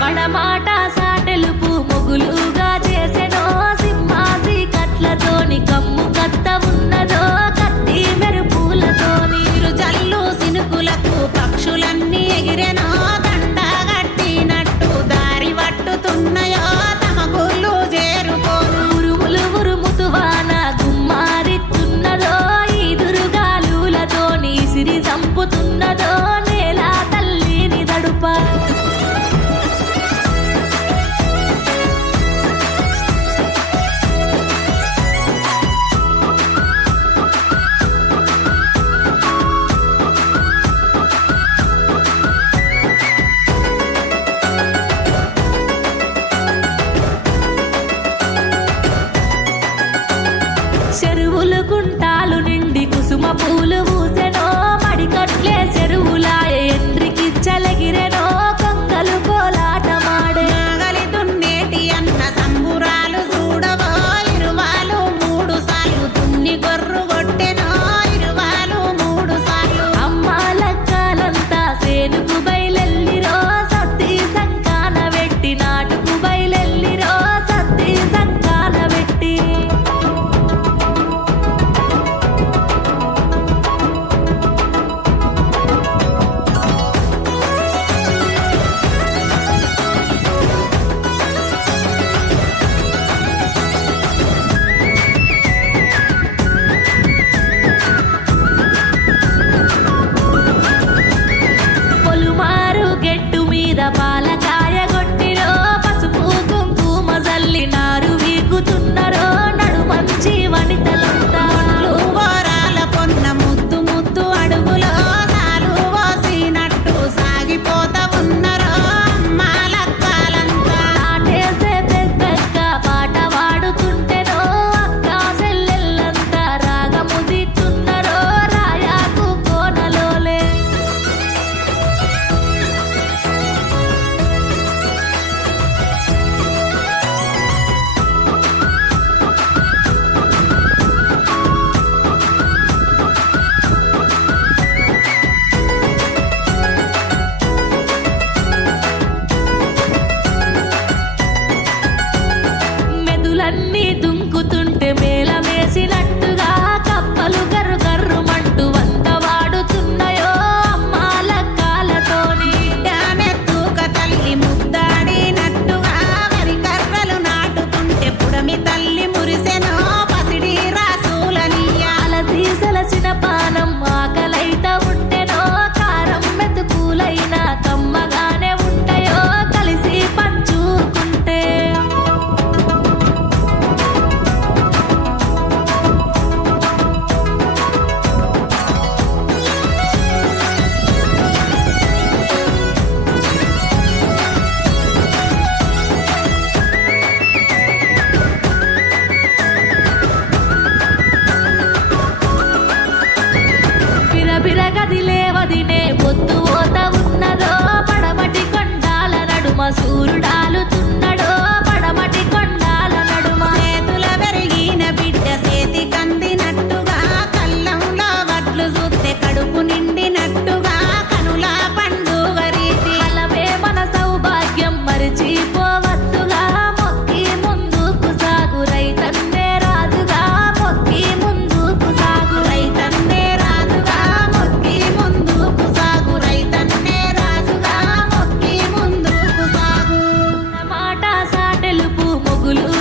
పడమాట సాటెలుపు మొగులుగా చేసెనో సింహాసి కట్లతోని కమ్ము కత్త ఉన్నదో కత్తి మెరుపులతోని జల్లు సినుకులకు పక్షులన్నీ ఎగిరెనో దండ గట్టినట్టు దారి పట్టుతున్నాయో తమ గుళ్ళు చేరుకోను ఉరుములు ఉరుముతువాన గుమ్మారిస్తున్నదో ఈదురుగాలులతోని సిరి చంపుతున్నదో నేల తల్లిని దడుప చెరువులు గుంటాలు నిండి కుసుమ పూలు పూసెనో మడికట్లే చెరువులాయ ఎండ్రికిచ్చలగిరెనో కొంగలు కోలాటమాడే నాగలి దున్నేటి అన్న సంబురాలు చూడవో ఇరువాలు 3 సార్లు దున్ని గొర్రు కొట్టెనో ఇరువాలు 3 సార్లు అమ్మాలక్కాలంతా సేనుకు బయలెల్లిరో సత్తి సంకాన వెట్టి నాటుకు బయలెల్లిరో సత్తి సంకాన వెట్టి పొలుమారు గెట్టు మీద పాలకాయ గొట్టిరో పసుపు కుంకుమ జల్లినారు వీగుతున్నరో నడుమంచి వనితలంతా ఓరాల పొన్న ముద్దు ముద్దు అడుగులో సాలు పోసినట్టు సాగిపోతా ఉన్నరో అమ్మాలక్కాలంతా ఆటేసే పెద్దక్క పాట వాడుతుంటేనో అక్క సెల్లెల్లంతా రాగము దిట్టున్నరో రాయాకు కోనలోలే మెదులన్నీ దుంకుతుంటే మేళమేసినట్టుగా కప్పలు గర్రు గర్రుమంటూ వంత వాడుతున్నాయో అమ్మాలక్కాలతోని డానెత్తుక తల్లి ముద్దాడినట్టుగా వరి కర్రలు నాటుకుంటే పుడమి తల్లి మురిసెనో పసిడి రాసులనియ అలసిన పానం ఆకలైత ఉంటెనో కారం మెతుకులైనా కమ్మగానే ఉంటాయో కలిసి పంచుకుంటే బిరబిర గదిలేవదినే పొద్దు పోత ఉన్నదో పడమటి కొండాల నడుమ సూర్యుడాలుతున్నడో పడమటి కొండాల నడుమ చేతుల పెరిగిన బిడ్డ చేతి కందినట్టుగా కళ్ళంలో వడ్లు చూస్తే కడుపు నిండినట్టుగా కనుల పండుగ రీతి ఫలమే మన సౌభాగ్యం మరిచిపోవద్దుగా మొక్కి ముందుకు సాగు రైతన్నే రాజుగా మొక్కి ముందుకు సాగు రైతన్నే రాజుగా మొక్కి ముందుకు సాగు రైతన్నే రాజుగా మొక్కి ముందుకు సాగు మాట సాటెలుపు మొగులు